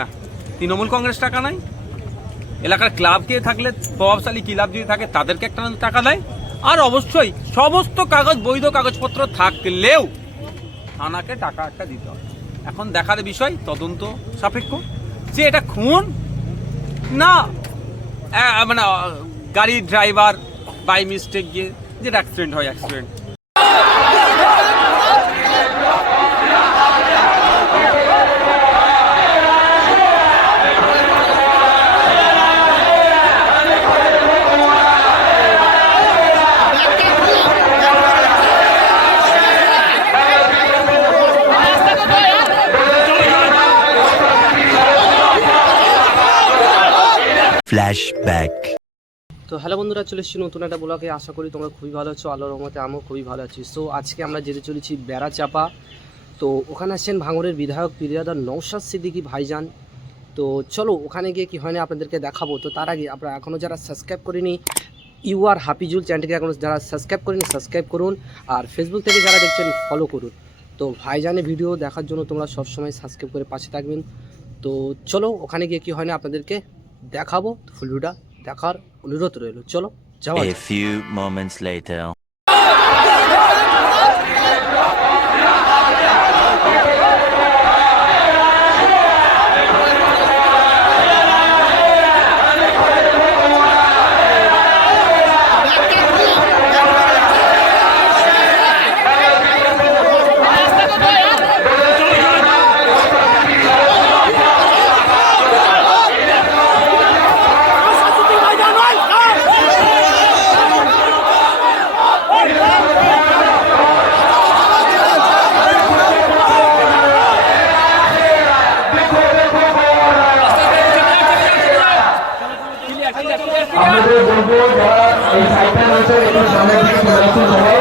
না, তৃণমূল কংগ্রেস টাকা নাই, এলাকার ক্লাবকে থাকলে প্রভাবশালী ক্লাব যদি থাকে তাদেরকে একটা টাকা দেয়। আর অবশ্যই সমস্ত কাগজ বৈধ কাগজপত্র থাকলেও থানাকে টাকা একটা দিতে হবে। এখন দেখার বিষয় তদন্ত সাপেক্ষ যে এটা খুন না মানে গাড়ির ড্রাইভার বাই মিস্টেক গিয়ে যেটা অ্যাক্সিডেন্ট হয় অ্যাক্সিডেন্ট। ফ্ল্যাশব্যাক। তো হ্যালো বন্ধুরা, চলে এসেছি নতুন একটা ব্লগে। আশা করি তোমরা খুবই ভালো আছো, আল্লাহর রহমতে আমিও খুবই ভালো আছি। সো আজকে আমরা যেতে চলেছি বেড়াচাপা। তো ওখানে আসছেন ভাঙড়ের বিধায়ক পিরিয়াদার নওশাদ সিদ্দিকী ভাইজান। তো চলো ওখানে গিয়ে কি হয় না আপনাদেরকে দেখাবো। তো তার আগে আপনারা এখনও যারা সাবস্ক্রাইব করেনি ইউ আর হাফিজুল চ্যানেলটিকে এখনও যারা সাবস্ক্রাইব করেনি সাবস্ক্রাইব করুন, আর ফেসবুক থেকে যারা দেখছেন ফলো করুন। তো ভাইজানের ভিডিও দেখার জন্য তোমরা সবসময় সাবস্ক্রাইব করে পাশে থাকবেন। তো চলো ওখানে গিয়ে কি হয় না আপনাদেরকে দেখাবো। ফুল ভিডিওটা দেখার অনুরোধ রইল, চলো যাওয়া যাক। A few moments later. আমাদের বলবো যারা এই সাইটটা রয়েছে একটু সামনের দিকে চলে আসুন সবাই,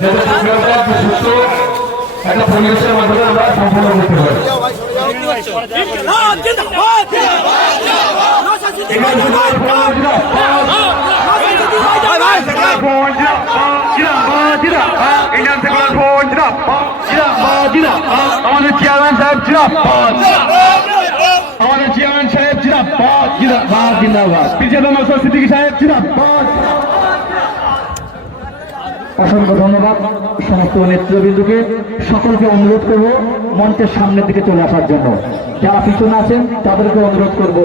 যাতে সিকিউরিটি সুস্থ একটা পরিবেশের মাধ্যমে আমরা সম্পন্ন করতে পারি। আমাদের চেয়ারম্যান সাহেব জিরাফ, আমাদের চেয়ারম্যান সাহেব জিরাফ জিন্দাবাদ, পিছিয়ে নওশাদ সিদ্দিকী সাহেব জিরাফ। অসংখ্য ধন্যবাদ সমস্ত নেতৃবৃন্দকে। সকলকে অনুরোধ করব মঞ্চের সামনের দিকে চলে আসার জন্য। যারা পিছনে আছেন তাদেরকে অনুরোধ করব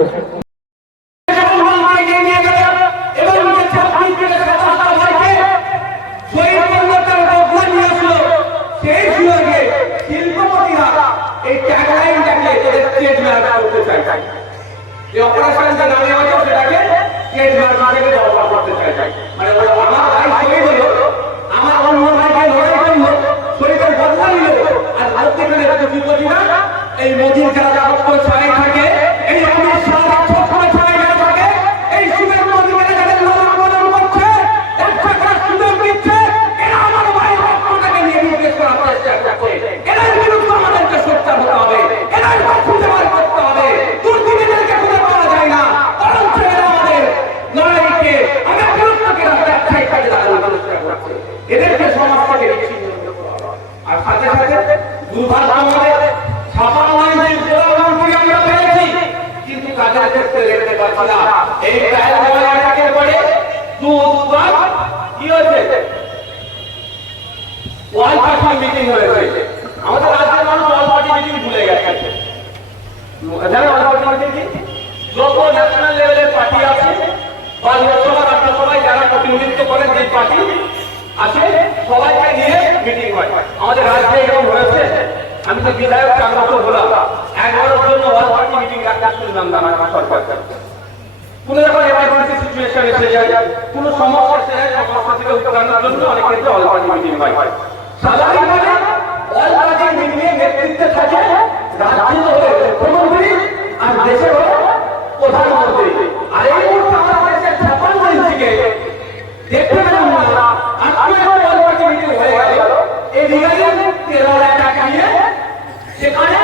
এই মোদির যারা ছড়াই থাকে, এই অমিত শাহ ছড়াই থাকে, এই সুদের মোদিকে যাদের মনোনয়ন করছে, একটা করে সুযোগ দিচ্ছে, এরা আমার ভাই রক্তটাকে নিয়ে নির্দেশ করার চেষ্টা করে। এদের বিরুদ্ধে আমাদেরকে সোচ্চার হতে হবে, এদের খুঁজে বার করতে হবে। দুর্নীতিদেরকে খুঁজে পাওয়া যায় না, বরঞ্চ এরা আমাদের লড়াইকে আমাদের বিরুদ্ধে ব্যবসায়িক কাজে লাগানোর চেষ্টা করছে। এদেরকে সমাজ থেকে বিচ্ছিন্ন করতে হবে। আর সাথে সাথে দুর্ভাগ্য আমাদের ছাপা অনলাইনে আমরা পেয়েছি, কিন্তু কাজের ক্ষেত্রে দেখতে পাচ্ছি না। এই একের পরে দুবার কি হয়েছে, ওয়াল পার্টি মিটিং হয়েছে। আমাদের রাজ্যের মানুষ ওয়াল পার্টি মিটিং ভুলে গেছে। জানেন ওয়াল পার্টি মিটিং কি? যত ন্যাশনাল লেভেলের পার্টি আছে বা লোকসভা রাজ্যসভায় যারা প্রতিনিধিত্ব করেন যে পার্টি আছে সবাইকে নিয়ে মিটিং হয়। আমাদের রাজ্যে এরকম হয়েছে। আমি তো বিধায়ক 4 বছর হলাম, একবারের জন্য ওয়াল পার্টি মিটিং রাখতে শুনলাম না আমার সরকার। কোনো যখন এমার্জেন্সি সিচুয়েশন এসে যায়, কোনো সমস্যা এসে যায়, সমস্যা থেকে উত্তরণের জন্য অনেক ক্ষেত্রে ওয়াল পার্টি মিটিং হয়। সাধারণভাবে ওয়াল পার্টি মিটিং এর নেতৃত্বে থাকে রাজ্য মুখ্যমন্ত্রী আর দেশের প্রধানমন্ত্রী। আর এই মুহূর্তে আমাদের দেশের 56 ইঞ্চিকে দেখতে পেলাম না, আজকে ওয়াল পার্টি মিটিং হয়ে গেল। এই রিগার্ডিং 13,000 টাকা নিয়ে সেখানে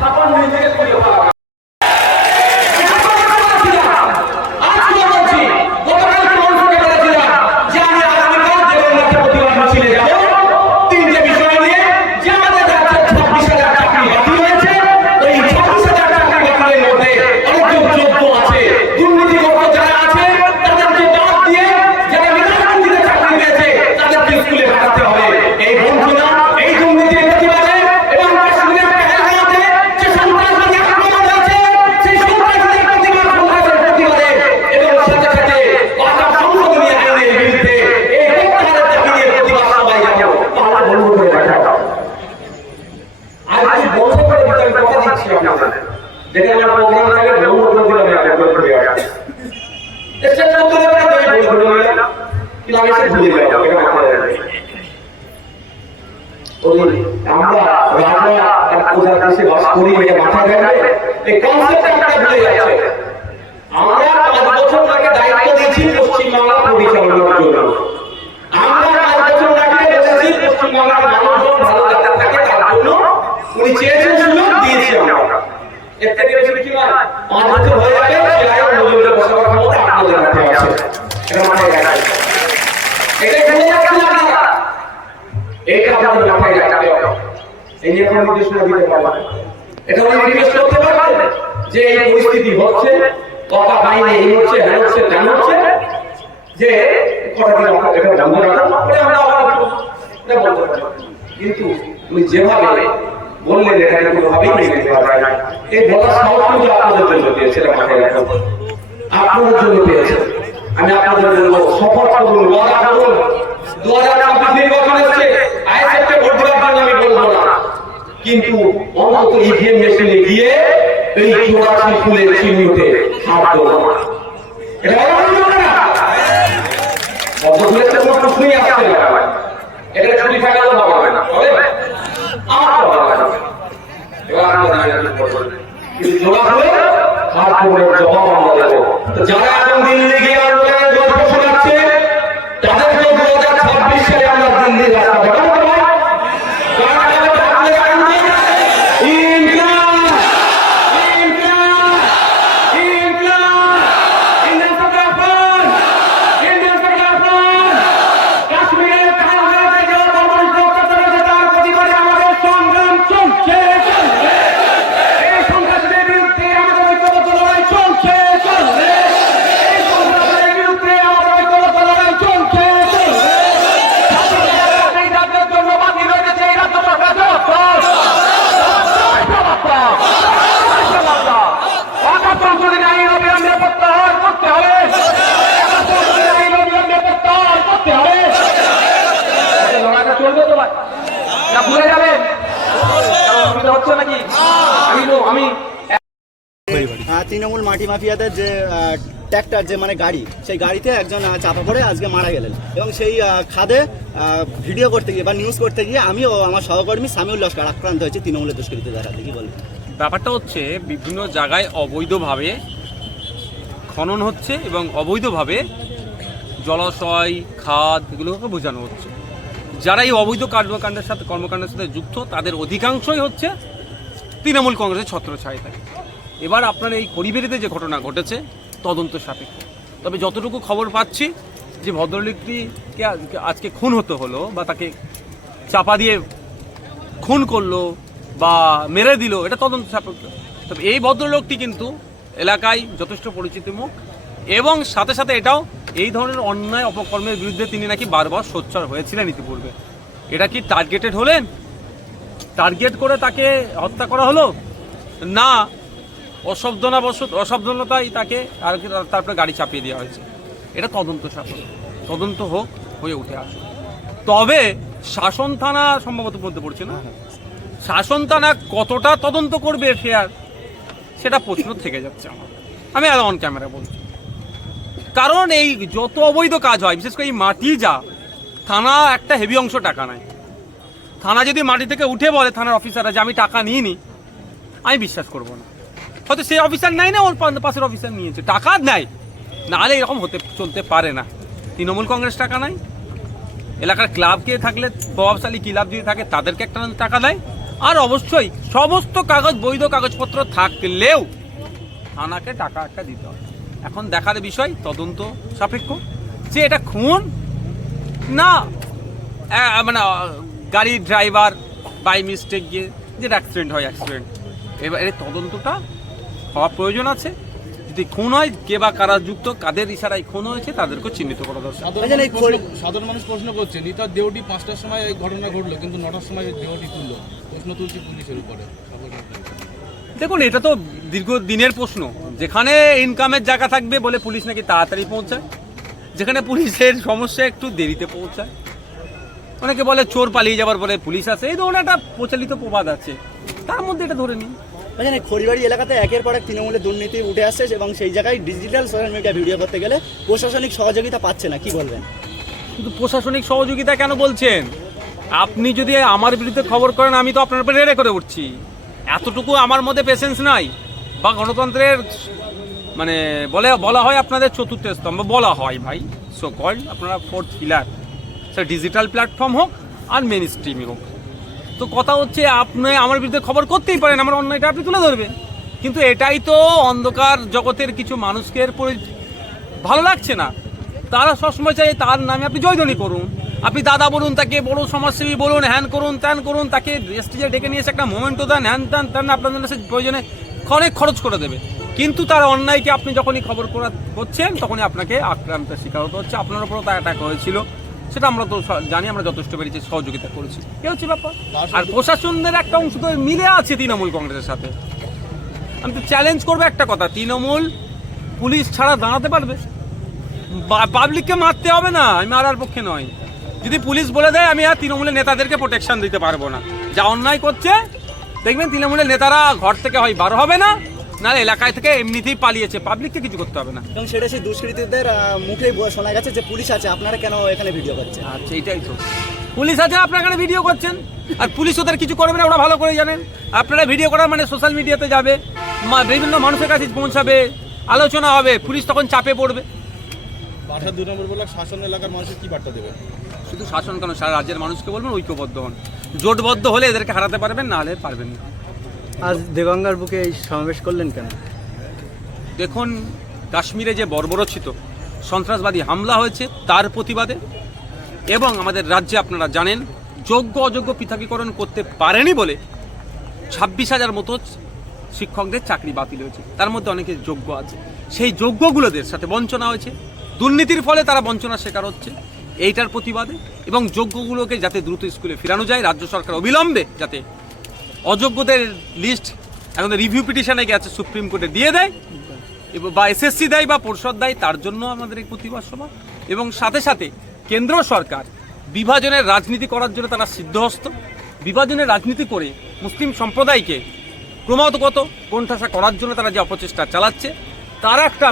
56 ইঞ্চিকে করে ভাড়া তিনটে বিষয় নিয়ে যে আমাদের 26,000 চাকরি যেখানে আমার প্রোগ্রাম থাকে ব্রহ্মপুত্র দিলাম একটা করে আসে এটা চলতে লাগে আমি বলবো না কিন্তু আমি সে ভুলে যাব এটা মাথায় রাখবেন ওই আমরা রাজা আর পূজা দেশে বাস করি এটা মাথায় রাখবেন এই কনসেপ্টটা ভুলে যাচ্ছে আমরা 5 বছর আগে দায়িত্ব দিয়েছি পশ্চিমবাংলা পরিচালনার জন্য আমরা 5 বছর আগে বলেছি পশ্চিমবাংলার মানুষজন ভালো যাতে থাকে তার জন্য উনি চেয়েছেন সুযোগ দিয়েছি আমরা এর থেকে বেশি কিছু না 5 বছর হয়ে যাবে সেটাই মজুরির বসাবার ক্ষমতা আপনাদের হাতে আছে এটা মাথায় রাখবেন এটা ভুলে যাচ্ছেন আপনারা এটা আমাদের মাথায় রাখতে হবে এই নিয়ে কোনো নির্দেশনা দিতে পারবেন এটা উনি রিকোয়েস্ট করতে পারবেন যে এই পরিস্থিতি হচ্ছে কথা বাইরে এই হচ্ছে হ্যাঁ হচ্ছে কেন হচ্ছে যে কথা দিন আমরা এটা জানবো না তারপরে আমরা আবার এটা বলতে পারি কিন্তু উনি যেভাবে বললেন এটা কোনোভাবেই মেনে নেওয়া যায় না এই বলার সাহস কিন্তু আপনাদের জন্য দিয়েছে এটা মাথায় রাখবেন আপনাদের জন্য পেয়েছে আমি আপনাদের জন্য শপথ করুন ওয়াদা করুন 2026 নির্বাচন এসছে আইএসএফকে ভোট দেওয়ার জন্য আমি বলবো না কিন্তু অন্তত ইভিএম মেশিনে গিয়ে এই 84 ফুলের চিহ্নতে হাত দেবো এটা বলা না অবশ্যই কোনো প্রশ্নই আসছে না এটা ছুটি থাকাও হবে না হবে আমার তো হবে না এবার আমরা কিন্তু জবাব হলে হাত করে জবাব আমরা দেবো যারা এখন দিল্লি গিয়ে আন্দোলনের গল্প শোনাচ্ছে তাদেরকে 2026 সালে আমরা দিল্লি রাস্তা দেবো তৃণমূল মাটি মাফিয়াদের যে ট্র্যাক্টর যে মানে গাড়ি সেই গাড়িতে একজন চাপা পড়ে আজকে মারা গেলেন এবং সেই খাদে ভিডিও করতে গিয়ে বা নিউজ করতে গিয়ে আমি ও আমার সহকর্মী সামিউল লস্কর আক্রান্ত হয়েছে তৃণমূলের দুষ্কৃতীদের দ্বারা। কি বলবেন? ব্যাপারটা হচ্ছে বিভিন্ন জায়গায় অবৈধভাবে খনন হচ্ছে এবং অবৈধভাবে জলাশয় খাদ এগুলোকে বোঝানো হচ্ছে। যারা এই অবৈধ কর্মকাণ্ডের সাথে যুক্ত তাদের অধিকাংশই হচ্ছে তৃণমূল কংগ্রেসের ছত্রছায়ায় থাকে। এবার আপনার এই খড়িবেড়িতে যে ঘটনা ঘটেছে তদন্ত সাপেক্ষ, তবে যতটুকু খবর পাচ্ছি যে ভদ্রলোকটিকে আজকে খুন হতে হলো বা তাকে চাপা দিয়ে খুন করলো বা মেরে দিল এটা তদন্ত সাপেক্ষ। তবে এই ভদ্রলোকটি কিন্তু এলাকায় যথেষ্ট পরিচিত মুখ এবং সাথে সাথে এটাও এই ধরনের অন্যায় অপকর্মের বিরুদ্ধে তিনি নাকি বারবার সোচ্চার হয়েছিলেন ইতিপূর্বে। এটা কি টার্গেটেড হলেন, টার্গেট করে তাকে হত্যা করা হলো না অসাবধানতায় তাকে তারপরে গাড়ি চাপিয়ে দেওয়া হয়েছে? এটা তদন্ত সাপেক্ষ, তদন্ত হোক, হয়ে উঠে আসুক। তবে শাসন থানা সম্ভবত বলতে পড়ছে না, শাসন থানা কতটা তদন্ত করবে ফেয়ার সেটা প্রশ্ন থেকে যাচ্ছে আমার। আমি অন ক্যামেরা বলছি, কারণ এই যত অবৈধ কাজ হয় বিশেষ করে এই মাটি যা থানা একটা হেভি অংশ টাকা নেয়। থানা যদি মাটি থেকে উঠে বলে থানার অফিসাররা যে আমি টাকা নিইনি, আমি বিশ্বাস করবো না। হয়তো সেই অফিসার নাই না, ওর পাশের অফিসার নিয়েছে, টাকা নেয়, নাহলে এরকম চলতে পারে না। তৃণমূল কংগ্রেস টাকা নাই, এলাকার ক্লাবকে থাকলে প্রভাবশালী ক্লাব যদি থাকে তাদেরকে একটা টাকা দেয়, আর অবশ্যই সমস্ত কাগজ বৈধ কাগজপত্র থাকলেও থানাকে টাকা একটা দিতে হবে। এখন দেখার বিষয় তদন্ত সাপেক্ষ যে এটা খুন না মানে গাড়ির ড্রাইভার বাই মিস্টেক গিয়ে যেটা অ্যাক্সিডেন্ট হয় অ্যাক্সিডেন্ট। এবার এর তদন্তটা হওয়া প্রয়োজন আছে। যদি খুন হয় কে বা কারা যুক্ত, কাদের ইশারায় খুন হয়েছে তাদেরকে চিহ্নিত করা দরকার। সাধারণ মানুষ প্রশ্ন করছে নিতার দেহটি 5টার সময় এই ঘটনা ঘটলো কিন্তু 9টার সময় দেহটি তুললো, প্রশ্ন তুলছে পুলিশের উপরে। দেখুন এটা তো দীর্ঘদিনের প্রশ্ন। যেখানে ইনকামের জায়গা থাকবে বলে পুলিশ নাকি তাড়াতাড়ি পৌঁছায়, যেখানে পুলিশের সমস্যা একটু দেরিতে পৌঁছায়। অনেকে বলে চোর পালিয়ে যাবার পরে পুলিশ আসে, এই ধরনের একটা প্রচলিত প্রবাদ আছে, তার মধ্যে এটা ধরে নিন। মানে খড়িবাড়ি এলাকাতে একের পর এক তৃণমূলের দুর্নীতি উঠে আসছে এবং সেই জায়গায় ডিজিটাল সোশ্যাল মিডিয়া ভিডিও করতে গেলে প্রশাসনিক সহযোগিতা পাচ্ছে না, কি বলবেন? কিন্তু প্রশাসনিক সহযোগিতা কেন বলছেন? আপনি যদি আমার বিরুদ্ধে খবর করেন, আমি তো আপনার উপরে রেড়ে করে উঠছি। এতটুকু আমার মধ্যে পেশেন্স নাই, বা গণতন্ত্রের মানে বলা হয় আপনাদের চতুর্থ স্তম্ভ বলা হয় ভাই, সো কল্ড আপনারা fourth pillar, sir digital platform হোক আর মেন স্ট্রিমই হোক। তো কথা হচ্ছে আপনি আমার বিরুদ্ধে খবর করতেই পারেন, আমার অন্যায়টা আপনি তুলে ধরবেন, কিন্তু এটাই তো অন্ধকার জগতের কিছু মানুষকে ভালো লাগছে না। তারা সবসময় চাই তার নামে আপনি জয়ধ্বনি করুন, আপনি দাদা বলুন, তাকে বড় সমাজসেবী বলুন, হ্যান করুন ত্যান করুন, তাকে স্টেজে ডেকে নিয়ে এসে একটা মোমেন্টও দেন, হ্যান ত্যান ত্যান, আপনার জন্য সে প্রয়োজনে অনেক খরচ করে দেবে, কিন্তু তার অন্যায়কে আপনি যখনই খবর করছেন তখনই আপনাকে আক্রান্তের শিকার হতে হচ্ছে। আপনার উপরও তা অ্যাটাক হয়েছিল, সেটা আমরা তো জানি, আমরা যথেষ্ট পেরেছি, সহযোগিতা করেছি, এ হচ্ছে ব্যাপার। আর প্রশাসনের একটা অংশ তো মিলে আছে তৃণমূল কংগ্রেসের সাথে। আমি তো চ্যালেঞ্জ করবো একটা কথা, তৃণমূল পুলিশ ছাড়া দাঁড়াতে পারবে? পাবলিককে মারতে হবে না, আমি মারার পক্ষে নয়। যদি পুলিশ বলে দেয় আমি আর তৃণমূলের নেতাদেরকে প্রোটেকশন দিতে পারবো না, যা অন্যায় করছে দেখবেন তৃণমূলের নেতারা ঘর থেকে হয় বার হবে না, নাহলে এলাকায় থেকে এমনিতেই পালিয়েছে, পাবলিককে কিছু করতে হবে না। এবং সেটা সেই দুষ্কৃতীদের মুখেই শোনা গেছে যে পুলিশ আছে, আপনারা কেন এখানে ভিডিও করছেন? আচ্ছা, এইটাই তো, পুলিশ আছে আপনারা এখানে ভিডিও করছেন, আর পুলিশ ওদের কিছু করবে না, ওরা ভালো করে জানেন। আপনারা ভিডিও করার মানে সোশ্যাল মিডিয়াতে যাবে, বিভিন্ন মানুষের কাছে পৌঁছাবে, আলোচনা হবে, পুলিশ তখন চাপে পড়বে। বাসা 2 নম্বর ব্লক শাসন এলাকার মানুষের কি বার্তা দেবেন? শুধু শাসন কেন, সারা রাজ্যের মানুষকে বলবেন ঐক্যবদ্ধ হন, জোটবদ্ধ হলে এদেরকে হারাতে পারবেন, না হলে পারবেন না। আজ দেগঙ্গার বুকে এই সমাবেশ করলেন কেন? দেখুন, কাশ্মীরে যে বর্বরোচিত সন্ত্রাসবাদী হামলা হয়েছে তার প্রতিবাদে, এবং আমাদের রাজ্যে আপনারা জানেন যোগ্য অযোগ্য পৃথকীকরণ করতে পারেনি বলে 26,000 মতো শিক্ষকদের চাকরি বাতিল হয়েছে, তার মধ্যে অনেকে যোগ্য আছে, সেই যোগ্যগুলোদের সাথে বঞ্চনা হয়েছে, দুর্নীতির ফলে তারা বঞ্চনার শিকার হচ্ছে, এইটার প্রতিবাদে, এবং যোগ্যগুলোকে যাতে দ্রুত স্কুলে ফেরানো যায়, রাজ্য সরকার অবিলম্বে যাতে অযোগ্যদের লিস্ট এখন রিভিউ পিটিশনে গেছে সুপ্রিম কোর্টে দিয়ে দেয়, বা এসএসসি দেয় বা পরিষদ দেয়, তার জন্য আমাদের এই প্রতিবাদ সভা। এবং সাথে সাথে কেন্দ্র সরকার বিভাজনের রাজনীতি করার জন্য তারা সিদ্ধহস্ত, বিভাজনের রাজনীতি করে মুসলিম সম্প্রদায়কে ক্রমাগত কোণঠাসা করার জন্য তারা যে অপচেষ্টা চালাচ্ছে, তার একটা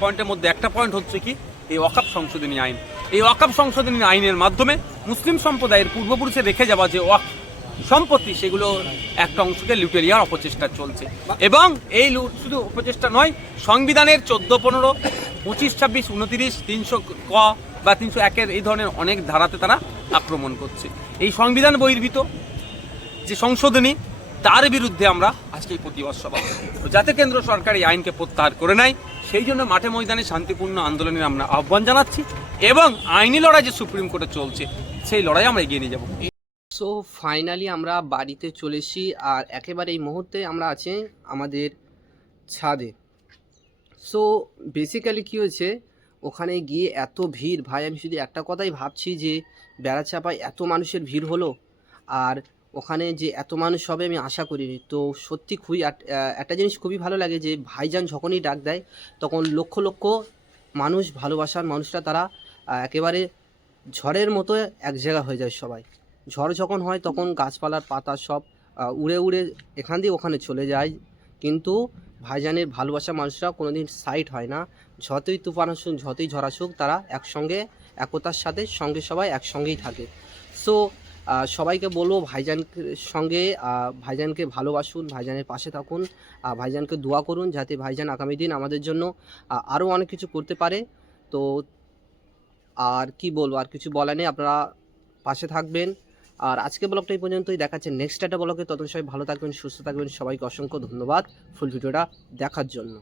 পয়েন্টের মধ্যে একটা পয়েন্ট হচ্ছে কি এই ওয়াকফ সংশোধনী আইন। এই ওয়াকফ সংশোধনী আইনের মাধ্যমে মুসলিম সম্প্রদায়ের পূর্বপুরুষে রেখে যাওয়া যে ওয়াকফ সম্পত্তি, সেগুলো একটা অংশকে লুটে নেওয়ার অপচেষ্টা চলছে। এবং এই শুধু অপচেষ্টা নয়, সংবিধানের 14, 15, 25, 26, 29, 300 ক বা 301 এই ধরনের অনেক ধারাতে তারা আক্রমণ করছে। এই সংবিধান বহির্ভূত যে সংশোধনী, তার বিরুদ্ধে আমরা আজকে এই প্রতিবাদ সভা, যাতে কেন্দ্র সরকার এই আইনকে প্রত্যাহার করে নেয়, সেই জন্য মাঠে ময়দানে শান্তিপূর্ণ আন্দোলনের আমরা আহ্বান জানাচ্ছি, এবং আইনি লড়াই যে সুপ্রিম কোর্টে চলছে সেই লড়াই আমরা এগিয়ে নিয়ে যাব। সো ফাইনালি আমরা বাড়িতে চলে এসেছি, আর একেবারে এই মুহূর্তে আমরা আছি আমাদের ছাদে। সো বেসিক্যালি কী হয়েছে, ওখানে গিয়ে এত ভিড় ভাই, আমি শুধু একটা কথাই ভাবছি যে বেড়াচাপায় এত মানুষের ভিড় হলো, আর ওখানে যে এত মানুষ হবে আমি আশা করিনি। তো সত্যি খুবই একটা জিনিস খুবই ভালো লাগে যে ভাইজান যখনই ডাক দেয় তখন লক্ষ লক্ষ মানুষ, ভালোবাসার মানুষরা, তারা একেবারে ঝড়ের মতো এক জায়গা হয়ে যায় সবাই। ঝড় যখন হয় তখন গাছপালার পাতা সব উড়ে উড়ে এখান দিয়ে ওখানে চলে যায়, কিন্তু ভাইজানের ভালোবাসা মানুষরা কোনোদিন সাইড হয় না। যতই তুফান আসুক, যতই ঝড় আসুক, তারা একসঙ্গে একতার সাথে সঙ্গে সবাই একসঙ্গেই থাকে। সো সবাইকে বলবো ভাইজানের সঙ্গে, ভাইজানকে ভালোবাসুন, ভাইজানের পাশে থাকুন, ভাইজানকে দোয়া করুন যাতে ভাইজান আগামী দিন আমাদের জন্য আরও অনেক কিছু করতে পারে। তো আর কি বলবো, আর কিছু বলার নেই, আপনারা পাশে থাকবেন। আর আজকে ব্লগটা এই পর্যন্তই, দেখাচ্ছে নেক্সট একটা ব্লগে। ততক্ষণ সবাই ভালো থাকবেন, সুস্থ থাকবেন, সবাইকে অসংখ্য ধন্যবাদ ফুল ভিডিওটা দেখার জন্য।